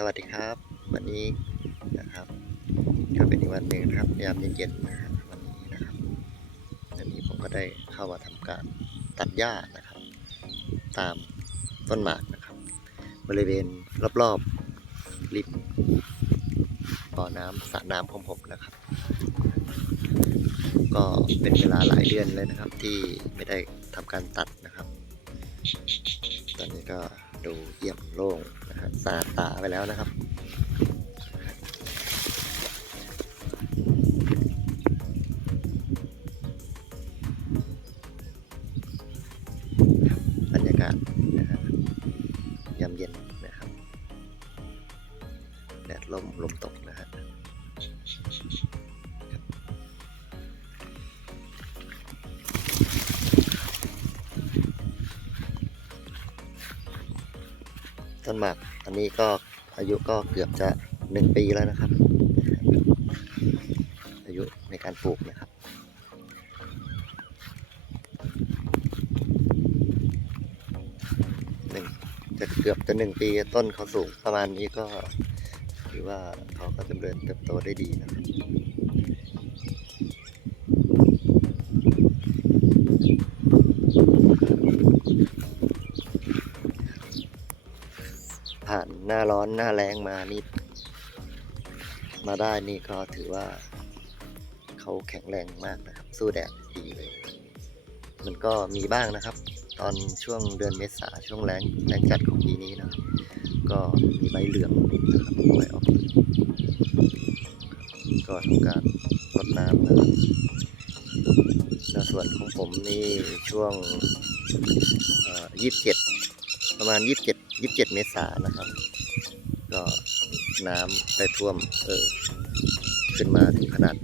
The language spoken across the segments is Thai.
สวัสดีครับ วันนี้นะครับก็เป็นอีกวันหนึ่งครับยามเย็นๆนะครับวันนี้นะครับวันนี้ผมก็ได้เข้ามาทำการตัดหญ้านะครับ ตามต้นหมากนะครับ บริเวณรอบๆริมบ่อน้ำสระน้ำของผมนะครับ ก็เป็นเวลาหลายเดือนเลยนะครับ ที่ไม่ได้ทำการตัดนะครับ ตอนนี้ก็ ดูเยี่ยมโล่งนะฮะสาตาไปแล้วนะครับบรรยากาศนะฮะยามเย็นนะครับแดดลมลมตกนะฮะ ต้นหมาก อันนี้ก็อายุก็เกือบจะหนึ่งปีแล้วนะครับ อายุในการปลูกนะครับหนึ่งจะเกือบจะหนึ่งปีต้นเขาสูงประมาณนี้ก็ถือว่าเขาก็จำเริญเติบโตได้ดีนะครับ หน้าร้อนหน้าแรงมานี่มาได้นี่ก็ถือว่า เขาแข็งแรงมากนะครับ สู้แดดดีเลย มันก็มีบ้างนะครับ ตอนช่วงเดือนเมษาช่วงแรงแรงจัดของปีนี้นะครับ ก็มีใบเหลืองนิดนะครับใบออกเหลืองก็ทำการรดน้ำนะครับส่วนของผมนี่ช่วงยี่สิบเจ็ด ประมาณยี่สิบเจ็ดยี่สิบเจ็ดเมษายนนะครับ ก็น้ำได้ท่วมเออขึ้นมาถึงขนาด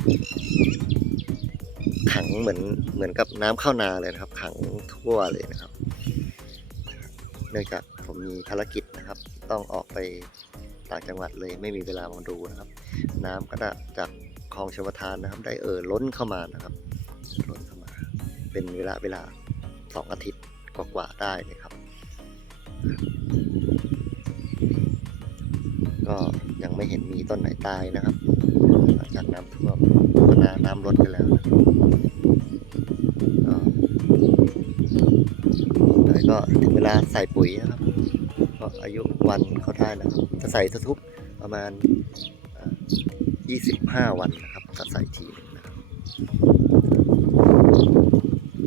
ขังเหมือนเหมือนกับน้ำเข้านาเลยนะครับ ขังทั่วเลยนะครับ เนื่องจากผมมีภารกิจนะครับ ต้องออกไปต่างจังหวัดเลยไม่มีเวลามาดูนะครับ น้ำก็จากคลองชลประทานนะครับ ได้เอ่อล้นเข้ามานะครับล้นเข้ามา เป็นเวลาเวลาสองอาทิตย์กว่าๆได้เลยครับ ก็ยังไม่เห็นมีต้นไหนตายนะครับหลังจากน้ำท่วมน้ำน้ำลดไปแล้วนะครับก็แล้วก็ถึงเวลาใส่ปุ๋ยนะครับก็อายุวันเขาได้แล้วครับ จะใส่ทุกประมาณ 25 วันนะครับจะใส่ทีหนึงนะครับ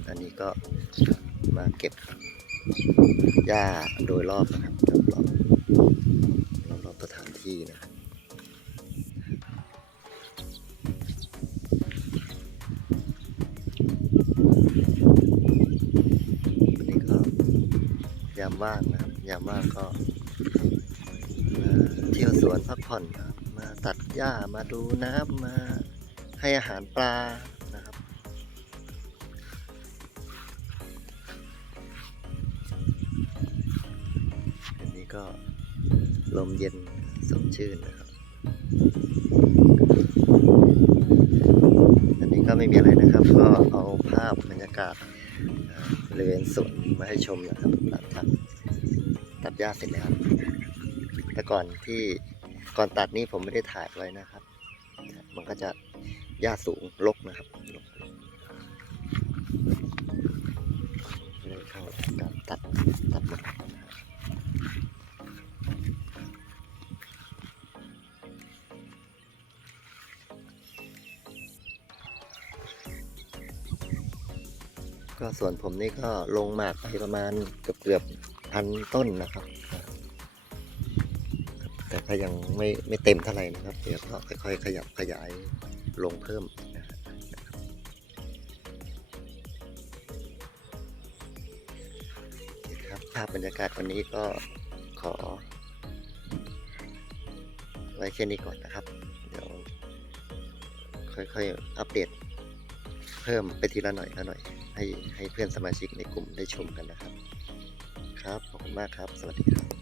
อันนี้ก็มาเก็บ หญ้าโดยรอบนะครับรอบๆรอบสถานที่นะครับวันนี้ก็ยามว่างนะครับ ยามว่างก็มาเที่ยวสวนพักผ่อนครับมาตัดหญ้ามาดูน้ำมาให้อาหารปลา ก็ลมเย็นสดชื่นนะครับ อันนี้ก็ไม่มีอะไรนะครับ ก็เอาภาพบรรยากาศบริเวณสวนมาให้ชมนะครับหลังจากตัดหญ้าเสร็จแล้ว แต่ก่อนที่ก่อนตัดนี่ผมไม่ได้ถ่ายไว้นะครับ มันก็จะหญ้าสูงรกนะครับรก ก็ส่วนผมนี่ก็ลงหมากไปประมาณเกือบเกือบพันต้นนะครับ แต่ก็ยังไม่ไม่เต็มเท่าไหร่นะครับ เดี๋ยวก็ค่อยๆ ขยับขยายลงเพิ่มนะคครับภาพบรรยากาศวันนี้ก็ขอ ไว้แค่นี้ก่อนนะครับ เดี๋ยวค่อยๆ อัปเดตเพิ่มไปทีละหน่อยละหน่อย ให้ให้เพื่อนสมาชิกในกลุ่มได้ชมกันนะครับ ครับขอบคุณมากครับ สวัสดีครับ